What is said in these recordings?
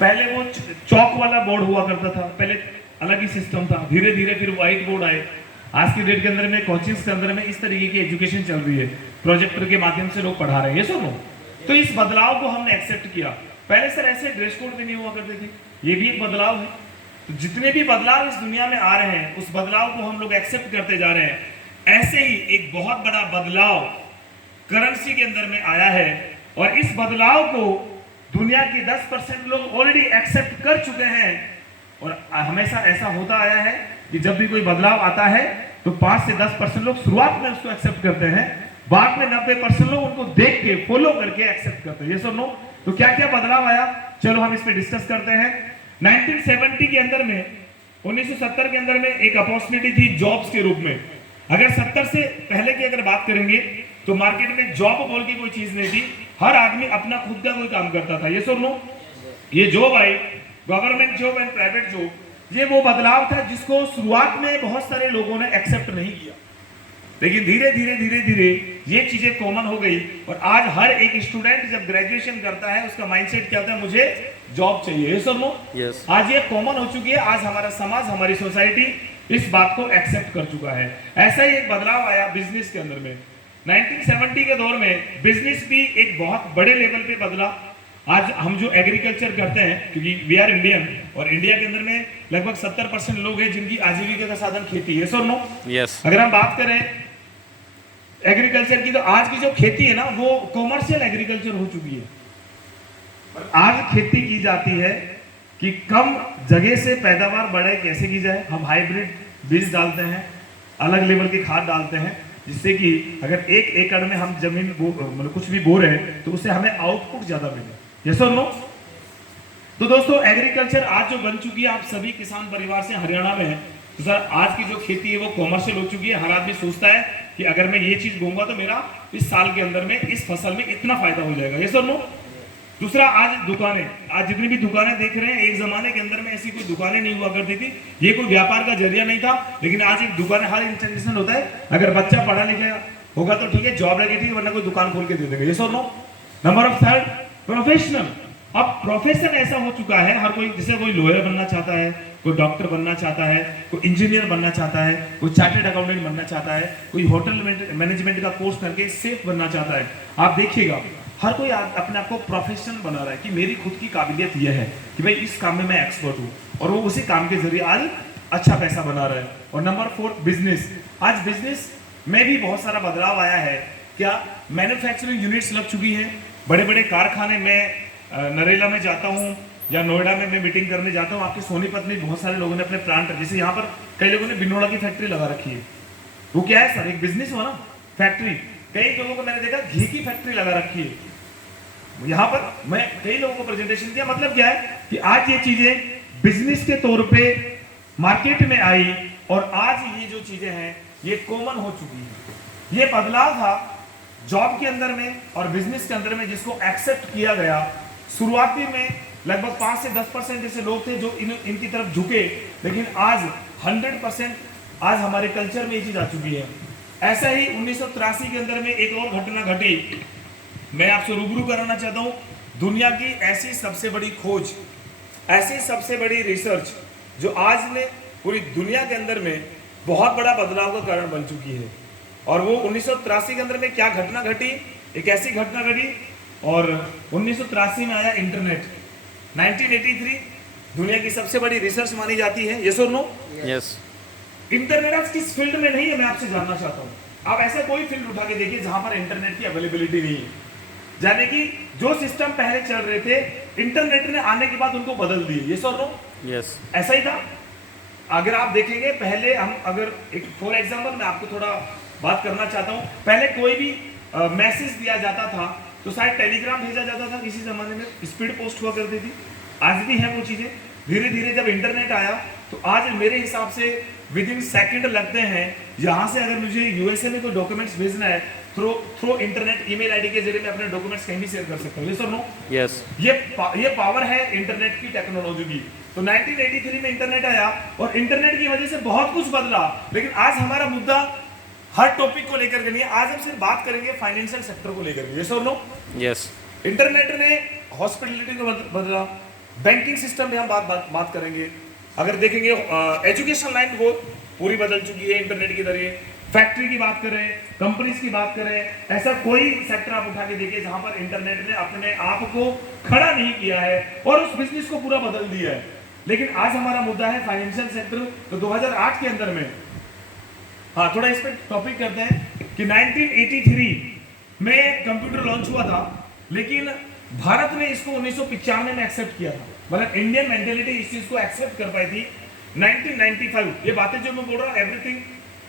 पहले वो चौक वाला बोर्ड हुआ करता था, पहले अलग ही सिस्टम था, धीरे धीरे फिर व्हाइट बोर्ड आए। आज की डेट के अंदर में कोचिंग्स के अंदर में इस तरीके की एजुकेशन चल रही है, प्रोजेक्टर के माध्यम से लोग पढ़ा रहे हैं, ये सुनो। तो इस बदलाव को हमने एक्सेप्ट किया। पहले सर ऐसे ड्रेस कोड भी नहीं हुआ करते थे, ये भी एक बदलाव है। तो जितने भी बदलाव इस दुनिया में आ रहे हैं, उस बदलाव को हम लोग एक्सेप्ट करते जा रहे हैं। ऐसे ही एक बहुत बड़ा बदलाव करेंसी के अंदर में आया है, और इस बदलाव को दुनिया के 10% लोग ऑलरेडी एक्सेप्ट कर चुके हैं। और हमेशा ऐसा होता आया है कि जब भी कोई बदलाव आता है तो 5 से 10% लोग शुरुआत में उसको एक्सेप्ट करते हैं, बाद में 90% लोग उनको देख के फॉलो करके एक्सेप्ट करते हैं, ये सब लोग। तो क्या क्या बदलाव आया, चलो हम इस पे डिस्कस करते हैं। 1970 के अंदर में, 1970 के अंदर में एक अपॉर्चुनिटी थी जॉब्स के रूप में। अगर 70 से पहले की अगर बात करेंगे तो मार्केट में जॉब बोल के कोई चीज नहीं थी, हर आदमी अपना खुद का कोई काम करता था, ये सब लोग। ये job I, government job and private job, ये वो बदलाव था जिसको शुरुआत में बहुत सारे लोगों ने एक्सेप्ट नहीं किया, लेकिन धीरे धीरे धीरे धीरे ये चीजें कॉमन हो गई। और आज हर एक स्टूडेंट जब ग्रेजुएशन करता है उसका माइंडसेट क्या होता है, मुझे जॉब चाहिए, ये सब लोग। आज ये कॉमन हो चुकी है, आज हमारा समाज, हमारी सोसाइटी इस बात को एक्सेप्ट कर चुका है। ऐसा ही एक बदलाव आया बिजनेस के अंदर में। 1970 के दौर में बिजनेस भी एक बहुत बड़े लेवल पे बदला। आज हम जो एग्रीकल्चर करते हैं, क्योंकि वी आर इंडियन, और इंडिया के अंदर में लगभग 70% लोग हैं जिनकी आजीविका का साधन खेती है, सर नो। अगर हम बात करें एग्रीकल्चर की, तो आज की जो खेती है ना वो कॉमर्शियल एग्रीकल्चर हो चुकी है। आज खेती की जाती है कि कम जगह से पैदावार बढ़े, कैसे की जाए। हम हाइब्रिड बीज डालते हैं, अलग लेवल की खाद डालते हैं, जिससे कि अगर 1 एकड़ में हम जमीन मतलब कुछ भी बो रहे हैं तो उससे हमें आउटपुट ज्यादा मिले, यस और नो। तो दोस्तों एग्रीकल्चर आज जो बन चुकी है, आप सभी किसान परिवार से हरियाणा में है, तो सर आज की जो खेती है वो कॉमर्शियल हो चुकी है। हर आदमी सोचता है कि अगर मैं ये चीज बोऊंगा तो मेरा इस साल के अंदर में इस फसल में इतना फायदा हो जाएगा, यस और नो। दूसरा, आज दुकानें, आज जितनी भी दुकानें देख रहे हैं, एक जमाने के अंदर में ऐसी कोई दुकानें नहीं हुआ करती थी, ये कोई व्यापार का जरिया नहीं था, लेकिन आज एक दुकान, हर इंटरनेशनल होता है। अगर बच्चा पढ़ा लिखा होगा तो ठीक है, जॉब लगी थी, वरना कोई दुकान खोल के दे देगा, यस और no. Number of third, professional. अब प्रोफेशन ऐसा हो चुका है, हर कोई, जैसे कोई लॉयर बनना चाहता है, कोई डॉक्टर बनना चाहता है, कोई इंजीनियर बनना चाहता है, कोई चार्टर्ड अकाउंटेंट बनना चाहता है, कोई होटल मैनेजमेंट का कोर्स करके सेफ बनना चाहता है। आप देखिएगा हर कोई अपने आप को प्रोफेशनल बना रहा है कि मेरी खुद की काबिलियत यह है कि भाई इस काम में मैं एक्सपर्ट हूँ, और वो उसी काम के जरिए आज अच्छा पैसा बना रहा है। और नंबर 4, बिजनेस। आज बिजनेस में भी बहुत सारा बदलाव आया है। क्या मैन्युफैक्चरिंग यूनिट्स लग चुकी हैं, बड़े बड़े कारखाने में, नरेला में जाता हूँ या नोएडा में मैं मीटिंग करने जाता हूँ, आपके सोनीपत में बहुत सारे लोगों ने अपने प्लांट, जैसे यहाँ पर कई लोगों ने बिनोड़ा की फैक्ट्री लगा रखी है। वो क्या है सर, एक बिजनेस हो ना, फैक्ट्री। कई लोगों को मैंने देखा घी की फैक्ट्री लगा रखी है। यहाँ पर मैं कई लोगों को प्रेजेंटेशन दिया, मतलब क्या है कि आज ये चीजें बिजनेस के तौर पे मार्केट में आई, और आज ये जो चीजें हैं ये कॉमन हो चुकी है। ये बदलाव था जॉब के अंदर में और बिजनेस के अंदर में, जिसको एक्सेप्ट किया गया। शुरुआती में लगभग 5 से 10% जैसे लोग थे जो इनकी तरफ झुके, लेकिन आज 100% आज हमारे कल्चर में ये चीज आ चुकी है। ऐसा ही 1983 के अंदर में एक और घटना घटी, मैं आपसे रूबरू कराना चाहता हूं। दुनिया की ऐसी सबसे बड़ी खोज, ऐसी सबसे बड़ी रिसर्च जो आज ने पूरी दुनिया के अंदर में बहुत बड़ा बदलाव का कारण बन चुकी है। और वो 1983 के अंदर में क्या घटना घटी, एक ऐसी घटना घटी, और 1983 में आया इंटरनेट। 1983 दुनिया की सबसे बड़ी रिसर्च मानी जाती है, यस और नो। यस। इंटरनेट आज किस फील्ड में नहीं है, मैं आपसे जानना चाहता हूँ। आप ऐसा कोई फील्ड उठा के देखिए जहां पर इंटरनेट की अवेलेबिलिटी नहीं है। यानी कि जो सिस्टम पहले चल रहे थे, इंटरनेट ने आने के बाद उनको बदल दिए, यस और नो। यस। ऐसा ही था। अगर आप देखेंगे, पहले हम, अगर एक फॉर एग्जांपल मैं आपको थोड़ा बात करना चाहता हूँ, पहले कोई भी मैसेज दिया जाता था तो शायद टेलीग्राम भेजा जाता था, किसी जमाने में स्पीड पोस्ट हुआ करती थी, आज भी है वो चीजें। धीरे धीरे जब इंटरनेट आया तो आज मेरे हिसाब से विद इन सेकेंड लगते हैं। यहाँ से अगर मुझे यूएसए में कोई डॉक्यूमेंट्स भेजना है, थ्रू इंटरनेट ईमेल आईडी के जरिए मैं अपने डॉक्यूमेंट्स कहीं भी शेयर कर सकता हूँ, यस और नो। यस। ये पावर है इंटरनेट की, टेक्नोलॉजी की। तो 1983 में इंटरनेट आया, और इंटरनेट की वजह से बहुत कुछ बदला। लेकिन आज हमारा मुद्दा हर टॉपिक को लेकर के नहीं है, आज हम सिर्फ बात करेंगे फाइनेंशियल सेक्टर को लेकर के, यस और नो। यस। इंटरनेट ने हॉस्पिटलिटी को बदला, बैंकिंग सिस्टम में हम बात करेंगे। अगर देखेंगे एजुकेशन लाइन वो पूरी बदल चुकी है इंटरनेट के जरिए। फैक्ट्री की बात करें, कंपनीज की बात करें, ऐसा कोई सेक्टर आप उठा के देखिए जहां पर इंटरनेट ने अपने आप को खड़ा नहीं किया है और उस बिजनेस को पूरा बदल दिया है। लेकिन आज हमारा मुद्दा है फाइनेंशियल सेक्टर। तो 2008 के अंदर में, हाँ थोड़ा इस पे टॉपिक करते हैं कि 1983 में कंप्यूटर लॉन्च हुआ था, लेकिन भारत ने इसको 1995 में एक्सेप्ट किया था। मतलब इंडियन मेंटेलिटी इस चीज को एक्सेप्ट कर पाई थी 1995। ये बातें जो मैं बोल रहा हूँ, everything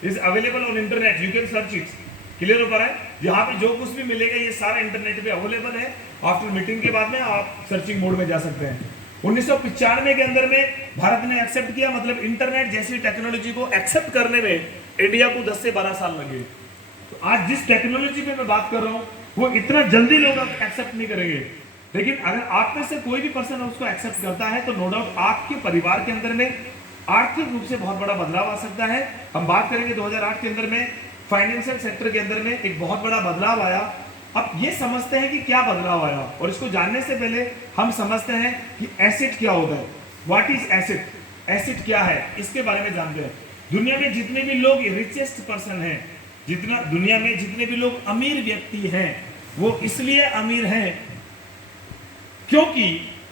is available on internet, you can search it. Clear हो पा रहा है? यहाँ पे जो कुछ भी मिलेगा ये सारा इंटरनेट पे अवेलेबल है। आफ्टर मीटिंग के बाद में आप सर्चिंग मोड में जा सकते हैं। 1995 के अंदर में भारत ने एक्सेप्ट किया, मतलब इंटरनेट जैसी टेक्नोलॉजी को एक्सेप्ट करने में इंडिया को 10 से 12 साल लगे। तो आज जिस टेक्नोलॉजी पे मैं बात कर रहा हूँ वो इतना जल्दी लोग एक्सेप्ट नहीं करेंगे, लेकिन अगर आप में से कोई भी पर्सन उसको एक्सेप्ट करता है तो नो डाउट आपके परिवार के अंदर में आर्थिक रूप से बहुत बड़ा बदलाव आ सकता है। हम बात करेंगे 2008 के अंदर में फाइनेंशियल सेक्टर के अंदर में एक बहुत बड़ा बदलाव आया। अब ये समझते हैं कि क्या बदलाव आया, और इसको जानने से पहले हम समझते हैं कि एसेट क्या होता है। What is asset? एसेट क्या है इसके बारे में जानते हैं। दुनिया में जितने भी लोग रिचेस्ट पर्सन हैं, दुनिया में जितने भी लोग अमीर व्यक्ति हैं, वो इसलिए अमीर हैं क्योंकि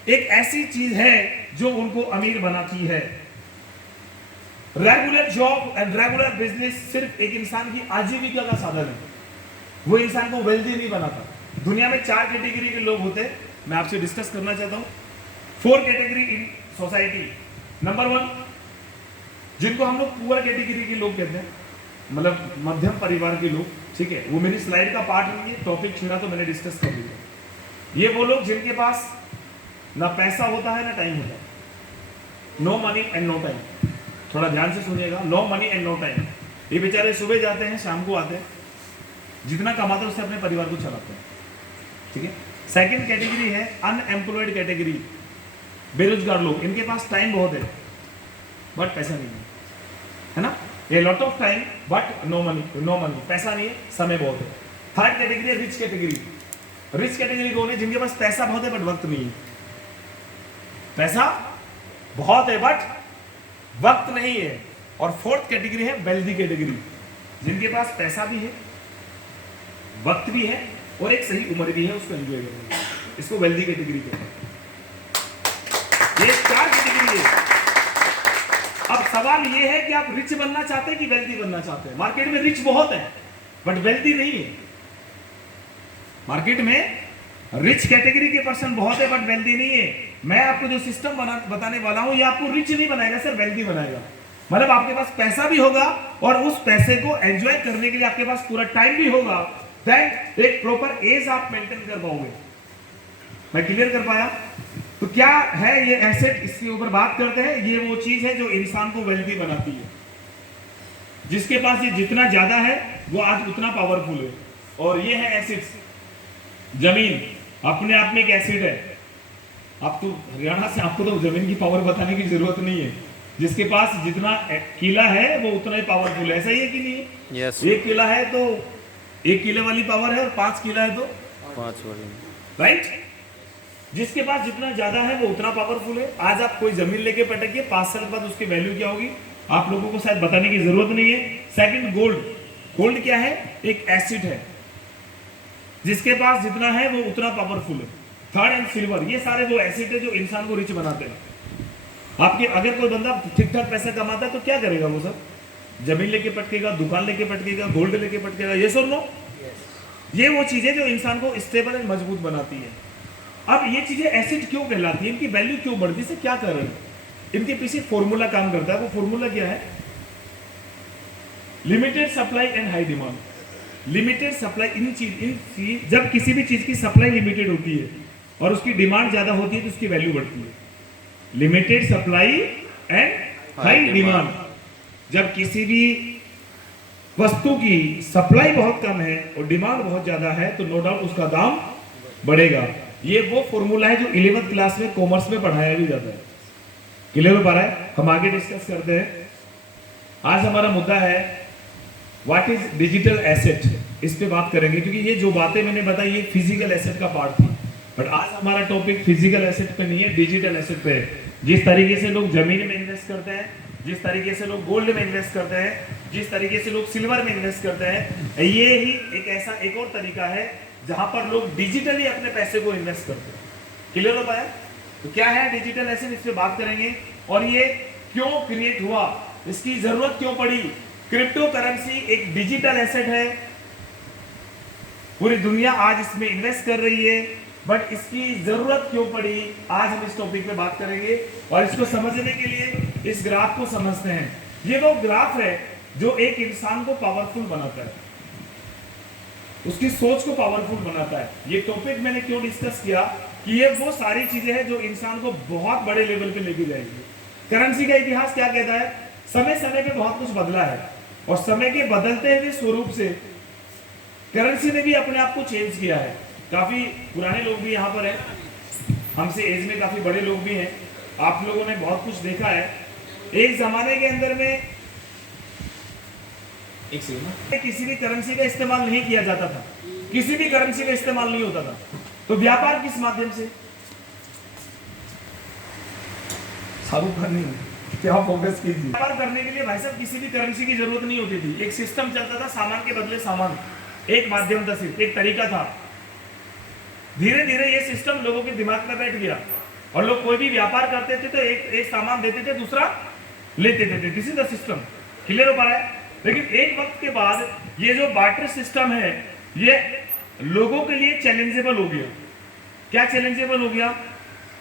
एक ऐसी चीज है जो उनको अमीर बनाती है। Regular job and regular business सिर्फ एक इंसान की आजीविका का साधन है, वो इंसान को वेल्दी नहीं बनाता। दुनिया में 4 कैटेगरी के लोग होते हैं, मैं आपसे डिस्कस करना चाहता हूं। 4 कैटेगरी इन सोसाइटी। नंबर 1, जिनको हम लोग पुअर कैटेगरी के लोग कहते हैं, मतलब मध्यम परिवार के लोग। ठीक है, वो मेरी स्लाइड का पार्ट नहीं है, टॉपिक छुड़ा तो मैंने डिस्कस कर लिया। ये वो लोग जिनके पास ना पैसा होता है ना टाइम होता है। No money and no time. थोड़ा ध्यान से सुनिएगा, no money and no time. ये बेचारे सुबह जाते हैं शाम को आते हैं, जितना कमाते हैं उससे अपने परिवार को चलाते हैं। ठीक है। सेकंड कैटेगरी है अनएम्प्लॉयड कैटेगरी, बेरोजगार लोग। इनके पास टाइम बहुत है बट पैसा नहीं है ना। A lot of time but no money, पैसा नहीं है, समय बहुत है। थर्ड कैटेगरी है रिच कैटेगरी। रिच कैटेगरी कौन है? जिनके पास पैसा बहुत है बट वक्त नहीं है। पैसा बहुत है बट वक्त नहीं है। और फोर्थ कैटेगरी है वेल्दी कैटेगरी, जिनके पास पैसा भी है, वक्त भी है और एक सही उम्र भी है उसको एंजॉय करने की। इसको वेल्दी कैटेगरी कहते हैं। ये 4 कैटेगरी है। अब सवाल ये है कि आप रिच बनना चाहते हैं कि वेल्दी बनना चाहते हैं। मार्केट में रिच बहुत है बट वेल्दी नहीं है। मार्केट में रिच कैटेगरी के पर्सन बहुत है बट वेल्दी नहीं है। मैं आपको जो सिस्टम बताने वाला हूं ये आपको रिच नहीं बनाएगा, सिर्फ वेल्दी बनाएगा। मतलब आपके पास पैसा भी होगा और उस पैसे को एंजॉय करने के लिए आपके पास पूरा टाइम भी होगा। देन एक प्रॉपर एज आप मेंटेन कर पाओगे। मैं क्लियर कर पाया? तो क्या है ये एसेट, इसके ऊपर बात करते हैं। ये वो चीज है जो इंसान को वेल्दी बनाती है। जिसके पास ये जितना ज्यादा है वो आज उतना पावरफुल है। और ये है एसिड्स। जमीन अपने आप में एक एसिड है। आप तो हरियाणा से, आपको तो जमीन की पावर बताने की जरूरत नहीं है। जिसके पास जितना किला है वो उतना ही पावरफुल है। ऐसा ही है कि नहीं? yes. 1 किला है तो 1 किले वाली पावर है और 5 किला है तो 5 वाली, राइट। जिसके पास जितना ज्यादा है वो उतना पावरफुल है। आज आप कोई जमीन लेके पटकिए, 5 साल बाद उसकी वैल्यू क्या होगी आप लोगों को शायद बताने की जरूरत नहीं है। Second, gold. गोल्ड क्या है? एक एसिड है। जिसके पास जितना है वो उतना पावरफुल है। थर्ड एंड सिल्वर, ये सारे वो एसिड है जो इंसान को रिच बनाते हैं। आपके अगर कोई बंदा ठीक ठाक पैसा कमाता है तो क्या करेगा? वो सब जमीन लेके पटकेगा, दुकान लेके पटकेगा, गोल्ड लेके पटकेगा। ये सुन लो, ये वो चीजें जो इंसान को स्टेबल एंड मजबूत बनाती है। अब ये चीजें एसिड क्यों कहलाती है, इनकी वैल्यू क्यों बढ़ती है, क्या कारण है? इनके पीछे फॉर्मूला काम करता है। वो फॉर्मूला क्या है? Limited supply and high demand. Limited supply, इन चीज जब किसी भी चीज की सप्लाई लिमिटेड होती है और उसकी डिमांड ज्यादा होती है तो उसकी वैल्यू बढ़ती है। Limited supply and high demand. जब किसी भी वस्तु की सप्लाई बहुत कम है और डिमांड बहुत ज्यादा है तो नो डाउट उसका दाम बढ़ेगा। ये वो फॉर्मूला है जो 11th क्लास में कॉमर्स में पढ़ाया भी जाता है। क्लियर हो पा रहा है? हम आगे डिस्कस करते हैं। आज हमारा मुद्दा है व्हाट इज डिजिटल एसेट। इस पे बात करेंगे क्योंकि ये जो बातें मैंने बताई ये फिजिकल एसेट का पार्ट थी। बट आज हमारा टॉपिक फिजिकल एसेट पे नहीं है, डिजिटल एसेट पे है। जिस तरीके से लोग जमीन में इन्वेस्ट करते हैं, जिस तरीके से लोग गोल्ड में इन्वेस्ट करते हैं, जिस तरीके से लोग सिल्वर में इन्वेस्ट करते हैं, ये ही एक और तरीका है जहां पर लोग डिजिटली अपने पैसे को इन्वेस्ट करते हैं। क्लियर हो पाया? तो क्या है डिजिटल एसेट, इस पे बात करेंगे। और ये क्यों क्रिएट हुआ, इसकी जरूरत क्यों पड़ी। क्रिप्टो करेंसी एक डिजिटल एसेट है, पूरी दुनिया आज इसमें इन्वेस्ट कर रही है, बट इसकी जरूरत क्यों पड़ी, आज हम इस टॉपिक पे बात करेंगे। और इसको समझने के लिए इस ग्राफ को समझते हैं। ये वो ग्राफ है जो एक इंसान को पावरफुल बनाता है, उसकी सोच को पावरफुल बनाता है। ये टॉपिक मैंने क्यों डिस्कस किया कि ये वो सारी चीजें हैं जो इंसान को बहुत बड़े लेवल पे लेके जाएंगी। करेंसी का इतिहास क्या कहता है, समय समय पे बहुत कुछ बदला है, और समय के बदलते हुए स्वरूप से करेंसी ने भी अपने आप को चेंज किया है। काफी पुराने लोग भी यहाँ पर हैं, हमसे एज में काफी बड़े लोग भी हैं, आप लोगों ने बहुत कुछ देखा है। एक जमाने के अंदर में किसी भी करेंसी का इस्तेमाल नहीं किया जाता था, किसी भी करेंसी का इस्तेमाल नहीं होता था। तो व्यापार किस माध्यम से, शाहरुख खान क्या फोकस कीजिए। व्यापार करने के लिए भाई साहब किसी भी करेंसी की जरूरत नहीं होती थी, एक सिस्टम चलता था, सामान के बदले सामान, एक माध्यम था, सिर्फ एक तरीका था। धीरे धीरे ये सिस्टम लोगों के दिमाग में बैठ गया, और लोग कोई भी व्यापार करते थे तो एक सामान देते थे, दूसरा लेते थे। This is the system. Clear हो पा रहा है? लेकिन एक वक्त के बाद ये जो बार्टर सिस्टम है, ये लोगों के लिए चैलेंजेबल हो गया। क्या चैलेंजेबल हो गया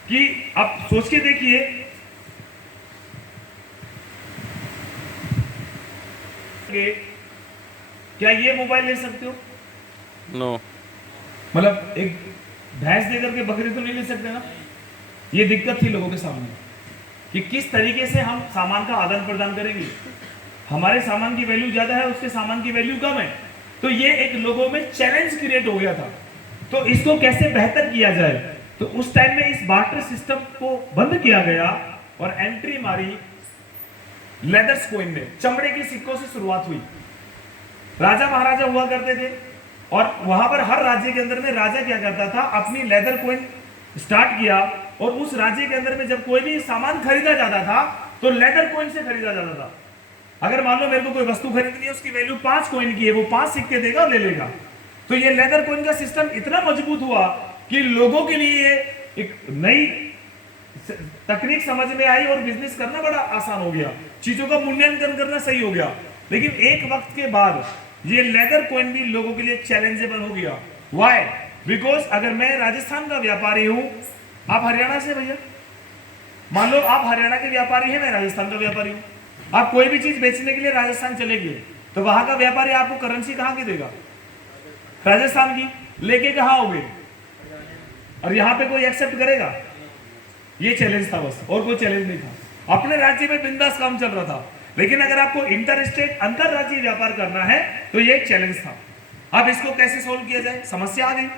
कि आप सोच के देखिए, क्या ये मोबाइल ले सकते हो? नो। मतलब एक भैंस देकर के बकरी तो नहीं ले सकते ना। ये दिक्कत थी लोगों के सामने कि किस तरीके से हम सामान का आदान प्रदान करेंगे। हमारे सामान की वैल्यू ज्यादा है, उसके सामान की वैल्यू कम है, तो ये एक लोगों में चैलेंज क्रिएट हो गया था। तो इसको कैसे बेहतर किया जाए, तो उस टाइम में इस बार्टर सिस्टम को बंद किया गया और एंट्री मारी लेदर्स कॉइन ने। चमड़े के सिक्कों से शुरुआत हुई। राजा महाराजा हुआ करते थे, और वहां पर हर राज्य के अंदर में राजा क्या करता था, अपनी लेदर कॉइन स्टार्ट किया, और उस राज्य के अंदर में जब कोई भी सामान खरीदा जाता था तो लेदर कॉइन से खरीदा जाता था। अगर मान लो मेरे को कोई वस्तु खरीदनी है, उसकी वैल्यू 5 कॉइन की है, वो 5 सिक्के देगा और ले लेगा। तो ये लेदर कॉइन का सिस्टम इतना मजबूत हुआ कि लोगों के लिए एक नई तकनीक समझ में आई और बिजनेस करना बड़ा आसान हो गया, चीजों का मूल्यांकन करना सही हो गया। लेकिन एक वक्त के बाद ये लेदर कॉइन भी लोगों के लिए चैलेंजेबल हो गया। व्हाई? बिकॉज अगर मैं राजस्थान का व्यापारी हूं, आप हरियाणा से, भैया मान लो आप हरियाणा के व्यापारी हैं, मैं राजस्थान का व्यापारी हूं, आप कोई भी चीज बेचने के लिए राजस्थान चले गए, तो वहां का व्यापारी आपको करेंसी कहां की देगा? राजस्थान की। लेके कहां आओगे? और यहां पे कोई एक्सेप्ट करेगा? ये चैलेंज था बस, और कोई चैलेंज नहीं था। अपने राज्य में बिंदास काम चल रहा था, लेकिन अगर आपको इंटर स्टेट, अंतरराज्यीय व्यापार करना है तो ये एक चैलेंज था। अब इसको कैसे सोल्व किया जाए, समस्या आ गई।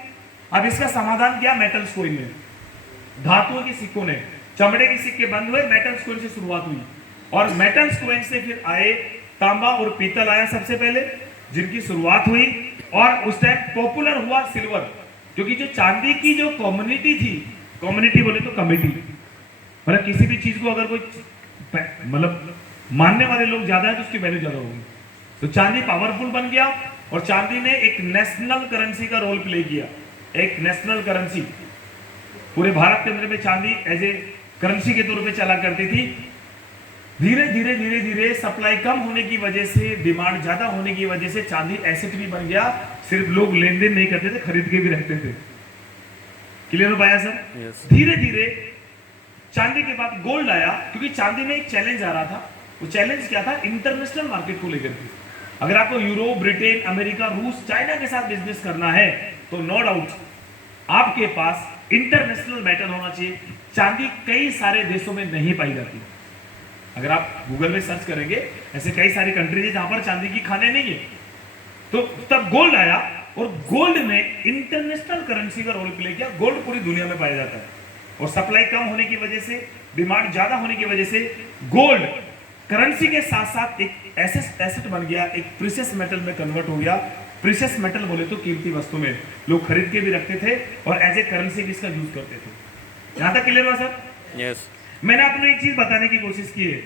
अब इसका समाधान किया मेटल्स कॉइन ने, धातुओं के सिक्कों ने। चमड़े के सिक्के बंद हुए, मेटल्स कॉइन से शुरुआत हुई, और मेटल्स कॉइन से फिर आए तांबा और पीतल आया सबसे पहले, जिनकी शुरुआत हुई। और उस टाइम पॉपुलर हुआ सिल्वर, क्योंकि जो चांदी की जो कम्युनिटी थी, कम्युनिटी बोले तो कमेटी, मतलब किसी भी चीज को अगर कोई मतलब मानने वाले लोग ज्यादा है तो उसकी वैल्यू ज्यादा होगी। तो चांदी पावरफुल बन गया, और चांदी ने एक नेशनल करेंसी का रोल प्ले किया। एक नेशनल करेंसी पूरे भारत के अंदर में चांदी एज ए करेंसी के तौर पे चला करती थी। धीरे धीरे धीरे धीरे सप्लाई कम होने की वजह से, डिमांड ज्यादा होने की वजह से चांदी एसेट भी बन गया। सिर्फ लोग लेन देन नहीं करते थे, खरीद के भी रहते थे। क्लियर हो पाया सर? Yes. धीरे धीरे चांदी के बाद गोल्ड आया, क्योंकि चांदी में एक चैलेंज आ रहा था। वो चैलेंज क्या था? इंटरनेशनल मार्केट को लेकर के। अगर आपको यूरोप, ब्रिटेन, अमेरिका, रूस, चाइना के साथ बिजनेस करना है तो नो डाउट आपके पास इंटरनेशनल मेटल होना चाहिए। चांदी कई सारे देशों में नहीं पाई जाती। अगर आप गूगल में सर्च करेंगे, ऐसे कई सारी कंट्रीज है जहां पर चांदी की खाने नहीं है। तो तब गोल्ड आया, और गोल्ड ने इंटरनेशनल करेंसी का रोल प्ले किया। गोल्ड पूरी दुनिया में पाया जाता है, और सप्लाई कम होने की वजह से, डिमांड ज्यादा होने की वजह से गोल्ड करेंसी के साथ साथ एक एसेट बन गया, एक प्रीशियस मेटल में कन्वर्ट हो गया। प्रीशियस मेटल बोले तो कीमती वस्तु में लोग खरीद के भी रखते थे और एज ए करेंसी भी इसका यूज करते थे। यहां तक क्लियर हुआ सर? यस। मैंने आपको एक चीज बताने की कोशिश की है,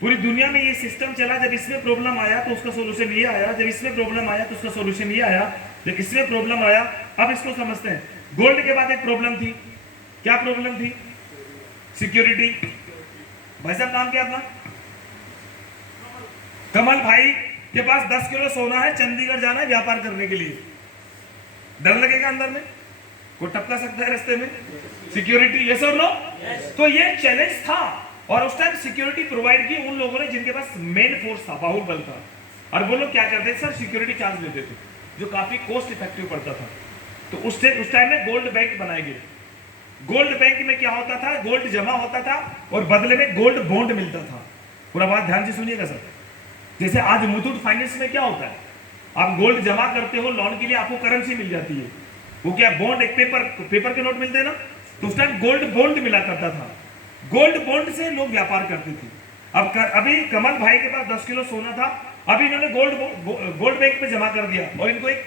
पूरी दुनिया में ये सिस्टम चला, जब इसमें प्रॉब्लम आया तो उसका सोल्यूशन ये आया, जब इसमें प्रॉब्लम आया तो उसका सोल्यूशन ये आया, जब इसमें प्रॉब्लम आया। अब इसको समझते हैं। गोल्ड के बाद एक प्रॉब्लम थी, क्या प्रॉब्लम थी? सिक्योरिटी। भाई साहब नाम क्या अपना? कमल भाई के पास 10 किलो सोना है, चंडीगढ़ जाना है व्यापार करने के लिए, डर लगेगा अंदर में? कोई टपका सकता है रास्ते में? सिक्योरिटी, यस और नो? तो ये चैलेंज था और उस टाइम सिक्योरिटी प्रोवाइड की उन लोगों ने जिनके पास मेन फोर्स था, बाहुबल था। और वो लोग क्या करते थे सर? सिक्योरिटी चार्ज लेते थे, जो काफी कॉस्ट इफेक्टिव पड़ता था। तो उस टाइम में गोल्ड बैंक बनाए गए। गोल्ड बैंक में क्या होता था? गोल्ड जमा होता था और बदले में गोल्ड बॉन्ड मिलता था। पूरा बात ध्यान से सुनिएगा सर। जैसे आज मुथूट फाइनेंस में क्या होता है, आप गोल्ड जमा करते हो लोन के लिए, आपको करेंसी मिल जाती है। वो क्या बॉन्ड, एक पेपर के नोट मिलते हैं ना, तो उस टाइम गोल्ड बॉन्ड मिला करता था। गोल्ड बॉन्ड से लोग व्यापार करते थे। अभी कमल भाई के पास 10 किलो सोना था, अभी इन्होंने गोल्ड बैंक में जमा कर दिया और इनको एक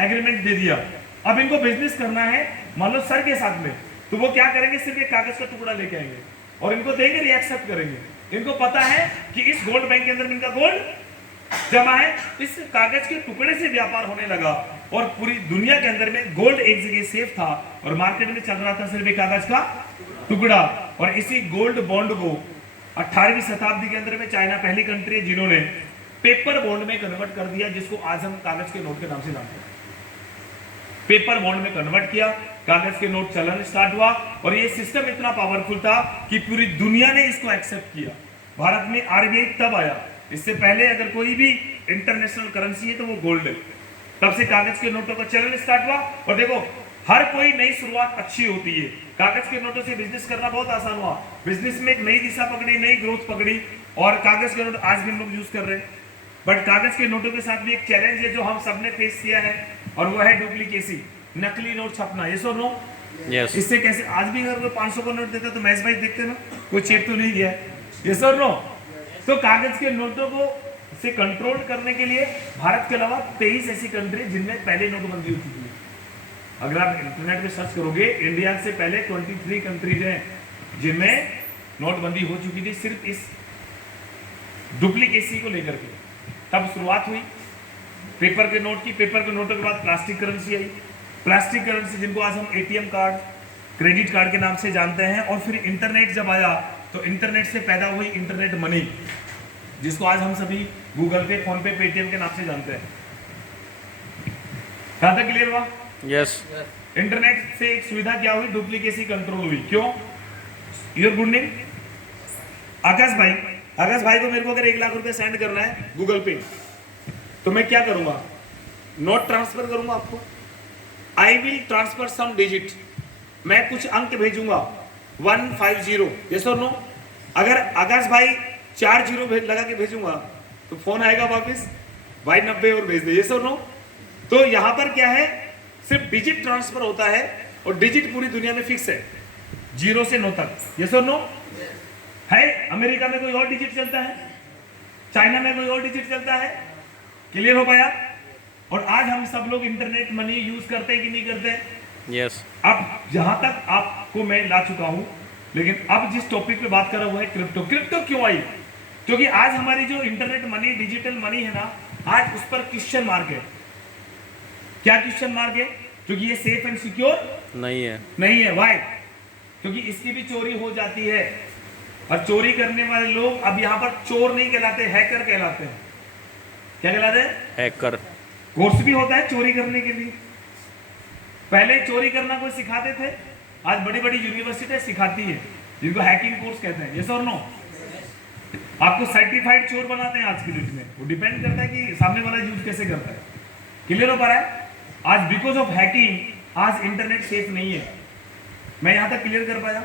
एग्रीमेंट दे दिया। अब इनको बिजनेस करना है मान लो सर के साथ में, तो वो क्या करेंगे? सिर्फ एक कागज का टुकड़ा लेके आएंगे और इनको देंगे, रिएक्सेप्ट करेंगे। इनको पता है कि इस गोल्ड बैंक के अंदर इनका गोल्ड जमा है, इस कागज के टुकड़े से व्यापार होने लगा और पूरी दुनिया के अंदर में गोल्ड एक जगह सेफ था और मार्केट में चल रहा था सिर्फ एक कागज का टुकड़ा। और इसी गोल्ड बॉन्ड को 18वीं शताब्दी के अंदर में चाइना पहली कंट्री है जिन्होंने पेपर बॉन्ड में कन्वर्ट कर दिया, जिसको आज हम कागज के नोट के नाम से जानते हैं। पेपर बॉन्ड में कन्वर्ट किया, कागज के नोट चलन स्टार्ट हुआ और ये सिस्टम इतना पावरफुल था कि पूरी दुनिया ने इसको एक्सेप्ट किया। भारत में आरबीआई तब आया, इससे पहले अगर कोई भी इंटरनेशनल करेंसी है तो वो गोल्ड है। तब से कागज के नोटों का चलन स्टार्ट हुआ और देखो हर कोई नई शुरुआत अच्छी होती है। कागज के नोटों से बिजनेस करना बहुत आसान हुआ, बिजनेस में एक नई दिशा पकड़ी, नई ग्रोथ पकड़ी और कागज के नोट आज भी हम लोग यूज कर रहे हैं। बट कागज के नोटों के साथ भी एक चैलेंज है जो हम सबने फेस किया है और वो है डुप्लीकेसी, नकली नोट छपना। ये सो नो? यस। इससे कैसे आज भी अगर 500 का नोट देता तो मैच भाई देखते ना, कोई चेप तो नहीं गया। ये सो नो? तो कागज के नोटों को से कंट्रोल करने के लिए भारत के अलावा 23 ऐसी कंट्री जिनमें पहले नोटबंदी होती थी। अगर आप इंटरनेट पे सर्च करोगे, इंडिया से पहले 23 कंट्रीज हैं जिनमें नोटबंदी हो चुकी थी सिर्फ इस डुप्लीकेसी को लेकर के। तब शुरुआत हुई पेपर के नोट की। पेपर के नोटों के बाद प्लास्टिक करेंसी आई। प्लास्टिक करेंसी जिनको आज हम एटीएम कार्ड, क्रेडिट कार्ड के नाम से जानते हैं। और फिर इंटरनेट जब आया तो इंटरनेट से पैदा हुई इंटरनेट मनी, जिसको आज हम सभी गूगल पे, फोन पे, पेटीएम के नाम से जानते हैं। कहां तक क्लियर हुआ? यस। इंटरनेट से एक सुविधा क्या हुई? डुप्लीकेसी कंट्रोल हुई। क्यों? योर गुड नेम आकाश भाई। आकाश भाई को मेरे को अगर 1 लाख रुपए सेंड करना है गूगल पे, तो मैं क्या करूंगा? नोट ट्रांसफर करूंगा आपको। I will transfer some digit, मैं कुछ अंक भेजूंगा 150, यस और नो? अगर आकाश भाई 4 जीरो लगा के भेजूंगा तो फोन आएगा वापस भाई 90 और भेज दे, यस और नो? तो यहां पर क्या है? सिर्फ डिजिट ट्रांसफर होता है और डिजिट पूरी दुनिया में फिक्स है, 0 से 9 तक, यस और नो? है अमेरिका में कोई और डिजिट चलता है, चाइना में कोई और डिजिट चलता है? क्लियर हो पाया? और आज हम सब लोग इंटरनेट मनी यूज करते हैं कि नहीं करते हैं? यस। अब जहां तक आपको मैं ला चुका हूं, लेकिन अब जिस टॉपिक पे बात कर रहा हूं वो है क्रिप्टो। क्रिप्टो क्यों आई? क्योंकि आज हमारी जो इंटरनेट मनी, डिजिटल मनी है ना, आज उस पर क्वेश्चन मार्क है। क्या क्वेश्चन मार्क है? क्योंकि ये सेफ एंड सिक्योर नहीं है। नहीं है। व्हाई? क्योंकि इसकी भी चोरी हो जाती है और चोरी करने वाले लोग अब यहाँ पर चोर नहीं कहलाते, हैकर कहलाते हैं। क्या कहलाते हैं? हैकर। कोर्स भी होता है चोरी करने के लिए। पहले चोरी करना कोई सिखाते थे, आज बड़ी बड़ी यूनिवर्सिटी सिखाती है, जिनको हैकिंग कोर्स कहते हैं, यस और नो? आपको सर्टिफाइड चोर बनाते हैं आज की डेट में। वो डिपेंड करता है कि सामने वाला यूज कैसे करता है। क्लियर हो पा रहा है? आज बिकॉज ऑफ हैकिंग आज इंटरनेट सेफ नहीं है। मैं यहां तक क्लियर कर पाया?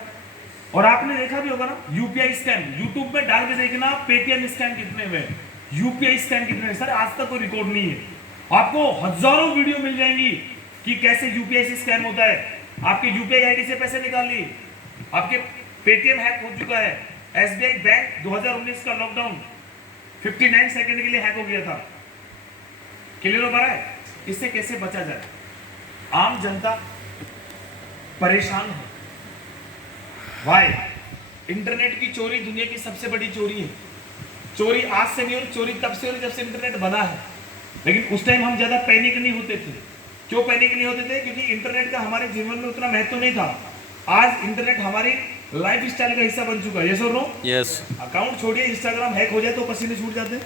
और आपने देखा भी होगा ना, यूपीआई स्कैम, यूट्यूब में डाल के देखना पेटीएम स्कैम कितने हुए, यूपीआई स्कैम कितने हुए। सर आज तक कोई रिकॉर्ड नहीं है। आपको हजारों वीडियो मिल जाएंगी कि कैसे यूपीआई से स्कैम होता है। आपके यूपीआई आईडी से पैसे निकाल लिए, आपके पेटीएम हैक हो चुका है, एसबीआई बैंक 2019 का लॉकडाउन 59 सेकंड के लिए हैक हो गया था। क्लियर हो पा रहा है? इससे कैसे बचा जाए। आम जनता परेशान है। वाई? इंटरनेट की चोरी दुनिया की सबसे बड़ी चोरी है। चोरी आज से नहीं हो रही, चोरी तब से हो रही जब से इंटरनेट बना है। लेकिन उस टाइम हम ज्यादा पैनिक नहीं होते थे। क्यों पैनिक नहीं होते थे? क्योंकि इंटरनेट का हमारे जीवन में उतना महत्व नहीं था। आज इंटरनेट हमारी लाइफ स्टाइल का हिस्सा बन चुका है। यस और नो? यस। अकाउंट छोड़िए, इंस्टाग्राम हैक हो जाए तो पसीने छूट जाते हैं।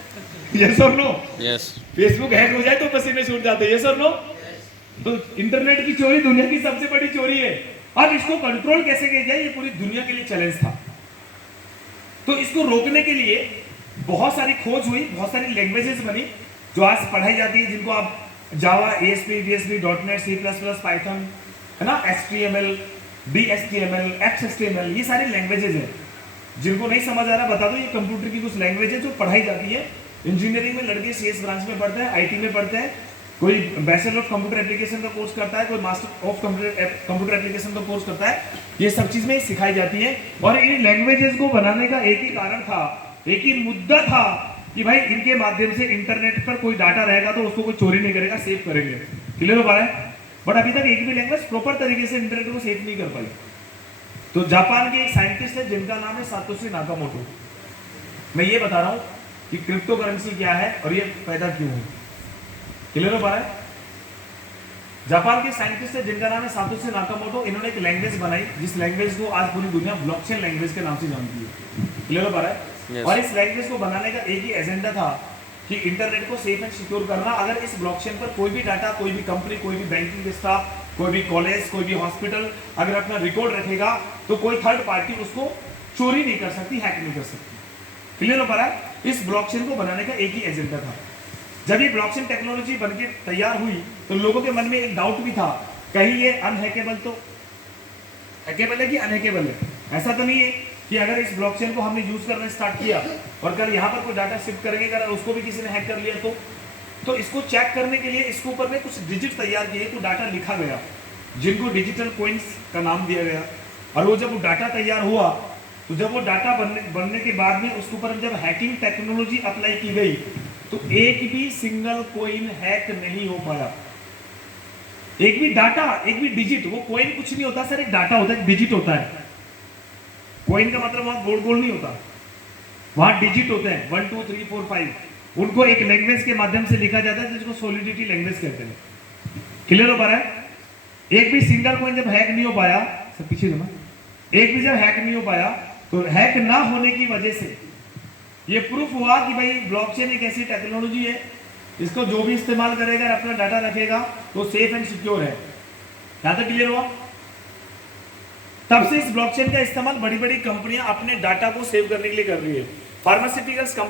यस और नो? यस। फेसबुक हैक हो जाए तो पसीने छूट जाते हैं। यस और नो? तो इंटरनेट की चोरी दुनिया की सबसे बड़ी चोरी है। अब इसको कंट्रोल कैसे किया जाए, ये पूरी दुनिया के लिए चैलेंज था। तो इसको रोकने के लिए बहुत सारी खोज हुई, बहुत सारी लैंग्वेजेस बनी जो आज पढ़ाई जाती है, जिनको आप जावा, ASP, DSP, .NET, C++, Python, है ना, HTML, BHTML, XHTML, ये सारी लैंग्वेजेस हैं। जिनको नहीं समझ आ रहा बता दो, ये कंप्यूटर की कुछ लैंग्वेज है जो पढ़ाई जाती है। इंजीनियरिंग में लड़के CS ब्रांच में पढ़ते हैं, IT में पढ़ते हैं, कोई बैचलर ऑफ कंप्यूटर एप्लीकेशन का कोर्स करता है, कोई मास्टर ऑफ कंप्यूटर एप्लीकेशन का कोर्स करता है। ये सब चीज में सिखाई जाती है। और इन लैंग्वेजेस को बनाने का एक ही कारण था, एक ही मुद्दा था कि भाई इनके माध्यम से इंटरनेट पर कोई डाटा रहेगा तो उसको कोई चोरी नहीं करेगा, सेव करेंगे। क्लियर हो पा रहा है? बट अभी तक एक भी लैंग्वेज प्रॉपर तरीके से इंटरनेट को सेव नहीं कर पाई। तो जापान के एक साइंटिस्ट है जिनका नाम है सातोशी नाकामोटो। मैं ये बता रहा हूं कि क्रिप्टो करेंसी क्या है और ये पैदा क्यों हुई। क्लियर हो पा रहा है? जापान के साइंटिस्ट है जिनका नाम है सातोशी नाकामोटो। इन्होंने एक लैंग्वेज बनाई जिस लैंग्वेज को आज पूरी दुनिया ब्लॉकचेन लैंग्वेज के नाम से जानती है। क्लियर हो पा रहा है? Yes. और इस लैंग्वेज को बनाने का एक ही एजेंडा था कि इंटरनेट को सेफ एंड सिक्योर करना। अगर इस ब्लॉकचेन पर कोई भी डाटा, कोई भी कंपनी, कोई भी बैंकिंग स्टाफ, कोई भी कॉलेज, कोई भी हॉस्पिटल अगर अपना रिकॉर्ड रखेगा तो कोई थर्ड पार्टी उसको चोरी नहीं कर सकती, हैक नहीं कर सकती। क्लियर हो पा रहा है? इस ब्लॉकचेन को बनाने का एक ही एजेंडा था। जब ये ब्लॉकचेन टेक्नोलॉजी बनके तैयार हुई तो लोगों के मन में एक डाउट भी था, कहीं ये अनहैकेबल तो हैकेबल है कि अनहैकेबल है? ऐसा तो नहीं है कि अगर इस ब्लॉकचेन को हमने यूज करना स्टार्ट किया और कल यहाँ पर कोई डाटा शिफ्ट करेंगे, अगर उसको भी किसी ने हैक कर लिया तो इसको चेक करने के लिए इसके ऊपर में कुछ डिजिट तैयार किए, तो डाटा लिखा गया जिनको डिजिटल कॉइन्स का नाम दिया गया। और वो जब वो डाटा तैयार हुआ तो जब वो डाटा बनने के बाद में उसके ऊपर जब हैकिंग टेक्नोलॉजी अप्लाई की गई तो एक भी सिंगल कॉइन हैक नहीं हो पाया। एक भी डाटा, एक भी डिजिट, वो कॉइन कुछ नहीं होता सर, एक डाटा होता है, एक डिजिट होता है। कॉइन का मतलब वहां गोल गोल नहीं होता, वहां डिजिट होते हैं 1 2 3 4 5। उनको एक लैंग्वेज के माध्यम से लिखा जाता है जिसको सॉलिडिटी लैंग्वेज कहते हैं। क्लियर हो पा रहा है? एक भी सिंगल कॉइन जब हैक नहीं हो पाया, सब पीछे जमा, एक भी जब हैक नहीं हो पाया तो हैक ना होने की वजह से ये प्रूफ हुआ कि भाई ब्लॉकचेन एक ऐसी टेक्नोलॉजी है इसको जो भी इस्तेमाल करेगा, अपना डाटा रखेगा तो सेफ एंड सिक्योर है। यहां तक क्लियर हुआ? तब से इस ब्लॉकचेन का इस्तेमाल बड़ी बड़ी कंपनियां अपने डाटा को सेव करने के लिए कर रही है। फार्मास्यूटिकल्स